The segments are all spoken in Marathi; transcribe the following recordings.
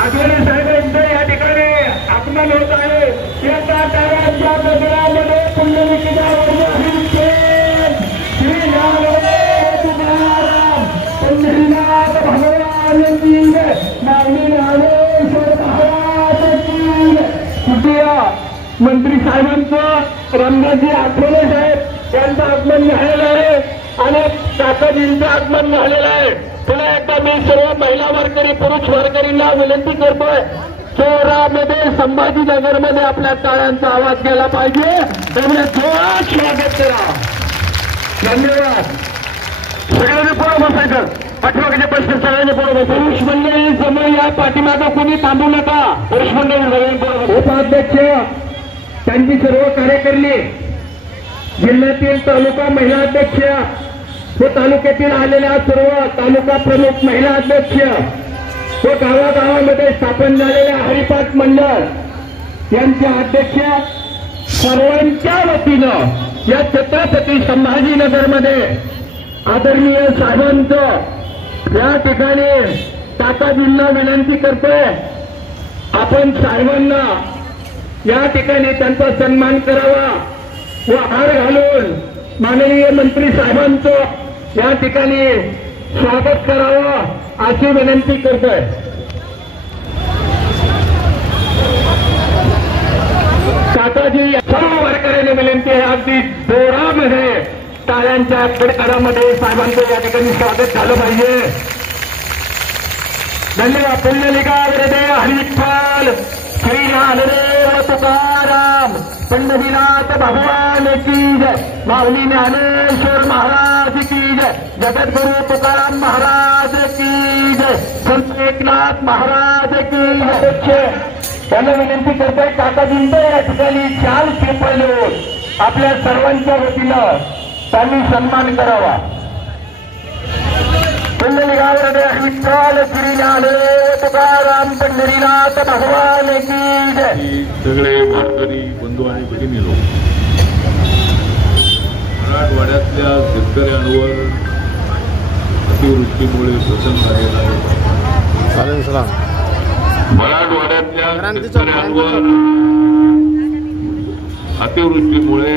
आठवले साहेबांचं या ठिकाणी आगमन होत आहे. याचा टाळ्यांच्या गजरामध्ये पुंडलिकीचा श्री तुकाराम पंढरीनाथ भगवान की जय, माऊली ज्ञानेश्वर महाराज की जय. कुठल्या मंत्री साहेबांचं रामदासजी आठवले साहेब यांचं आगमन झालेलं आहे आणि काकाजींचं आगमन झालेलं आहे. पुन्हा एकदा मी सर्व महिला वारकरी पुरुष वारकरींना विनंती करतोय, शहरामध्ये संभाजीनगरमध्ये आपल्या टाळ्यांचा आवाज गेला पाहिजे. त्यामुळे जोरात स्वागत करा. धन्यवाद. सगळ्यांनी पुढे बसायचं. पाठीमागचे प्रश्न सगळ्यांनी पुढे बसा. पुरुष मंडळी समोर या, पाठीमागं कोणी थांबू नका. पुरुष मंडळी सगळ्यांनी पुढे बसा. उपाध्यक्ष त्यांची सर्व कार्यकर्ते, जिल्ह्यातील तालुका महिला अध्यक्ष व तालुक्यातील आलेल्या सर्व तालुका प्रमुख महिला अध्यक्ष व गावागावामध्ये स्थापन झालेल्या हरिपाठ मंडळ यांच्या अध्यक्ष सर्वांच्या वतीनं या छत्रपती संभाजीनगरमध्ये आदरणीय साहेबांचं या ठिकाणी काकाजींना विनंती करतोय, आपण साहेबांना या ठिकाणी त्यांचा सन्मान करावा व हार घालून माननीय मंत्री साहेबांचं या ठिकाणी स्वागत करावं अशी विनंती करतोय. काकाजी सर्व वारकऱ्यांना विनंती आहे, अगदी जोरामध्ये टाळ्यांच्या कडकडामध्ये साहेबांचं या ठिकाणी स्वागत झालं पाहिजे. धन्यवाद. पुण्यलिका हृदय हरिपाल श्री ज्ञानदेव तुकाराम पंढरीनाथ भगवान की जय, माऊली ज्ञानेश्वर महाराज की जय, जगद्गुरु तुकाराम महाराज की जय, संत एकनाथ महाराज की जय. त्यांना विनंती करतोय, काकाजींचं या ठिकाणी चाल पेपळून आपल्या सर्वांच्या वतीनं त्यांनी सन्मान करावा. पुण्यलिकावर विठ्ठल श्री ज्ञानदेव तुकाराम पंढरीनाथ भगवान की जय. सगळे वारकरी बंधू आणि भगिनींनो, मराठवाड्यातल्या शेतकऱ्यांवर अतिवृष्टीमुळे शोषण झालेलं आहे. मराठवाड्यातल्या शेतकऱ्यांवर अतिवृष्टीमुळे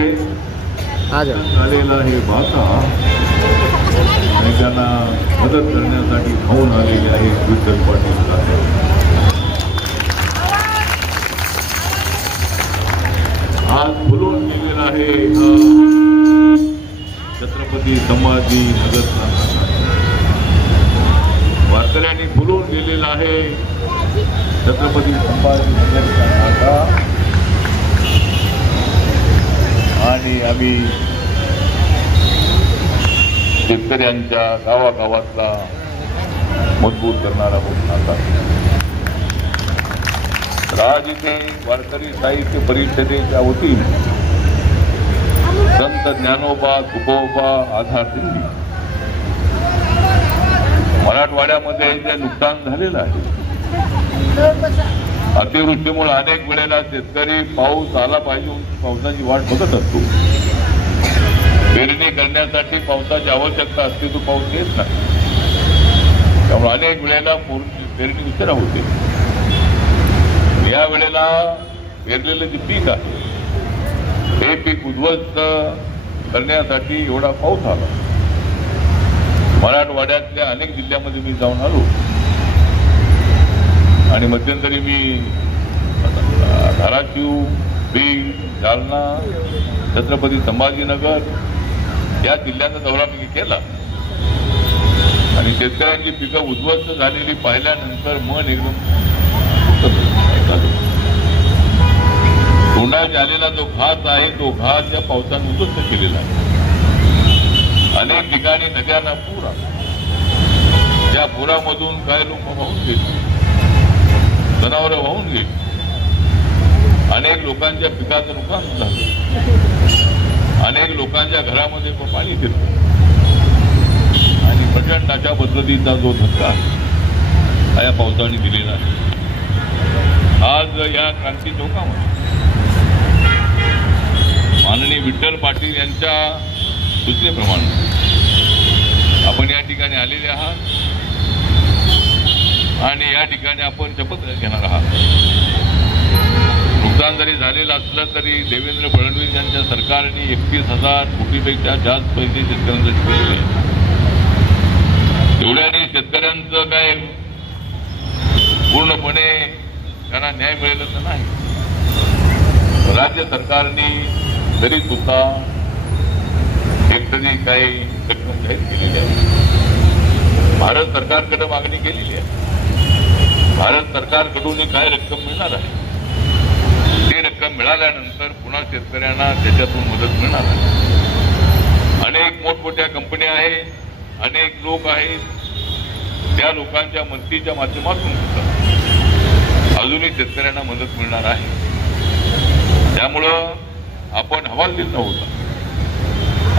झालेला हे बाधा आणि त्यांना मदत करण्यासाठी धावून आलेले आहे विठ्ठल पाटील साहेब. आज फुलून गेलेला आहे छत्रपती संभाजीनगर. वारकऱ्यांनी फुलून गेलेला आहे छत्रपती संभाजीनगरचा नाका आणि आम्ही शेतकऱ्यांच्या गावागावातला मजबूत करणारा नाका. आज इथे वारकरी साहित्य परिषदेच्या वतीने संत ज्ञानोबा तुकोबा आधार दिंडी मराठवाड्यामध्ये जे नुकसान झालेलं आहे, अतिवृष्टीमुळे अनेक वेळेला शेतकरी पाऊस आला पाहिजे पावसाची वाट बघत असतो. पेरणी करण्यासाठी पावसाची आवश्यकता असते, तो पाऊस येत नाही. त्यामुळे अनेक वेळेला पेरणी उशिरा होते. या वेळेला पेरलेलं जे पीक आहे हे पीक उद्ध्वस्त करण्यासाठी एवढा पाऊस आला. मराठवाड्यातल्या अनेक जिल्ह्यामध्ये मी जाऊन आलो आणि मध्यंतरी मी धाराशिव, बीड, जालना, छत्रपती संभाजीनगर या जिल्ह्यांचा दौरा मी केला आणि शेतकऱ्यांची पिकं उद्ध्वस्त झालेली पाहिल्यानंतर मन एकदम आलेला जो घात आहे तो घात या पावसाने उद्ध्वस्त केलेला आहे. अनेक ठिकाणी नद्यांना पूर आला. त्या पुरामधून काही लोक वाहून गेले, जनावरं वाहून गेली, अनेक लोकांच्या पिकाचं नुकसान झालं, अनेक लोकांच्या घरामध्ये पाणी शिरलं आणि प्रचंड अशा पद्धतीचा जो धक्का हा या पावसाने दिलेला आहे. आज या क्रांती चौकामध्ये माननीय विठ्ठल पाटील यांच्या सूचनेप्रमाणे आपण या ठिकाणी आलेले आहात आणि या ठिकाणी आपण शपथ घेणार आहात. नुकसान जरी झालेलं असलं तरी देवेंद्र फडणवीस यांच्या सरकारने 31,000 कोटीपेक्षा जास्त पैसे शेतकऱ्यांसाठी दिलेले आहेत. एवढ्याने शेतकऱ्यांचं काय पूर्णपणे त्यांना न्याय मिळेल असं नाही. राज्य सरकारने तरी सुद्धा एकतरी काही रक्कम जाहीर केलेली आहे. भारत सरकारकडे मागणी केलेली आहे. भारत सरकारकडून काय रक्कम मिळणार आहे. ती रक्कम मिळाल्यानंतर पुन्हा शेतकऱ्यांना त्याच्यातून मदत मिळणार आहे. अनेक मोठमोठ्या कंपन्या आहेत, अनेक लोक आहेत, त्या लोकांच्या मदतीच्या माध्यमातून सुद्धा अजूनही शेतकऱ्यांना मदत मिळणार आहे. त्यामुळं आपण हवालदिल होता.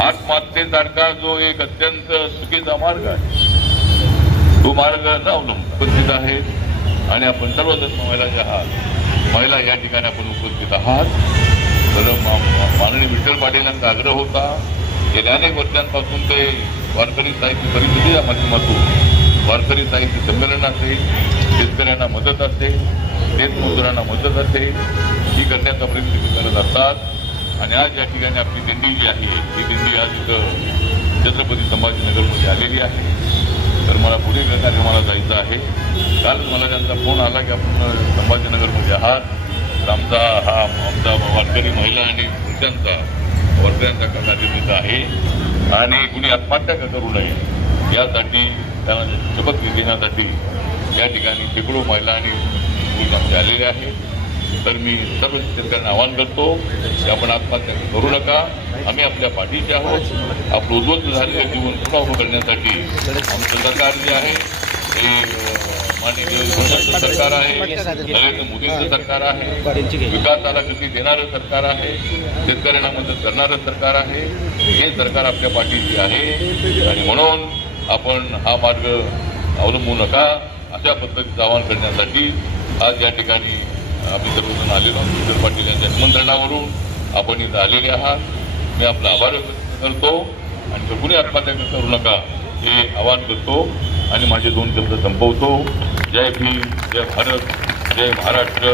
आत्महत्येसारखा जो एक अत्यंत चुकीचा मार्ग आहे तो मार्ग न अवलंबित आहेत आणि आपण सर्वजण महिला या ठिकाणी आपण उपस्थित आहात. तर माननीय विठ्ठल पाटील यांचा आग्रह होता. गेल्या अनेक वर्षांपासून ते वारकरी साहित्य परिषदेच्या माध्यमातून वारकरी साहित्य संमेलन असेल, शेतकऱ्यांना मदत असेल, शेतमजुरांना मदत असेल, ही करण्याचा प्रयत्न करत असतात. आणि आज या ठिकाणी आपली दिंडी जी आहे ही दिंडी आज इथं छत्रपती संभाजीनगरमध्ये आलेली आहे. तर मला पुढे कार्यक्रमाला जायचं आहे. काल मला त्यांचा फोन आला की आपण संभाजीनगरमध्ये आहात. तर आमचा वारकरी महिला आणि पुरुषांचा वर्कऱ्यांचा कार्यक्रम आहे आणि कुणी आत्महत्या करू नये यासाठी त्यांना शपथ घेण्यासाठी या ठिकाणी शेकडो महिला आणि पुरुष आमचे आलेले आहेत. तर मी सर्व शेतकऱ्यांना आवाहन करतो की आपण आत्महत्या करू नका. आम्ही आपल्या पाठीचे आहोत. आपलं उद्ध्वस्त झालेलं जीवन पुन्हा उभं करण्यासाठी आमचं सरकार जे आहे ते माननीय देवेंद्र सरकार आहे, नरेंद्र मोदींचं सरकार आहे, विकासाला गती देणारं सरकार आहे, शेतकऱ्यांना मदत करणारं सरकार आहे. हे सरकार आपल्या पाठीशी आहे आणि म्हणून आपण हा मार्ग अवलंबू नका अशा पद्धतीचं आवाहन करण्यासाठी आज या ठिकाणी आम्ही सर्वजण आलेलो आहोत. विठ्ठल पाटील यांच्या निमंत्रणावरून आपण इथं आलेले आहात. मी आपला आभार व्यक्त करतो आणि कुणी आत्महत्या करू नका हे आवाहन करतो आणि माझे 2 शब्द संपवतो. जय भीम, जय भारत, जय महाराष्ट्र.